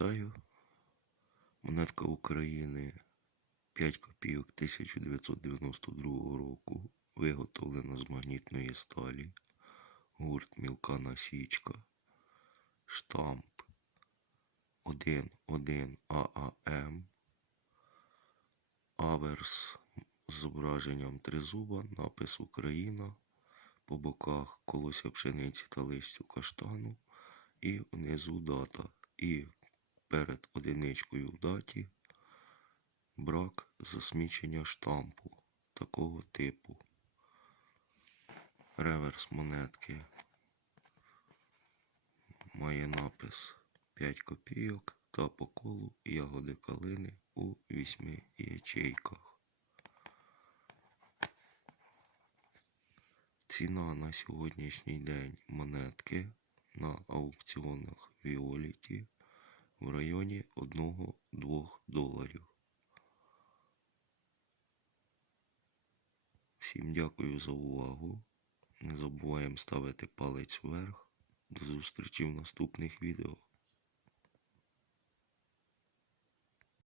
Вітаю. Монетка України 5 копійок 1992 року. Виготовлена з магнітної сталі. Гурт мілка січка. Штамп 1.1 ААМ. Аверс з зображенням тризуба, напис Україна. По боках колося пшениці та листю каштану. І внизу дата. І перед одиничкою в даті брак засмічення штампу такого типу. Реверс монетки має напис 5 копійок та по колу ягоди калини у 8 ячейках. Ціна на сьогоднішній день монетки на аукціонах Віоліті в районі 1-2 доларів. Всім дякую за увагу. Не забуваємо ставити палець вверх. До зустрічі в наступних відео.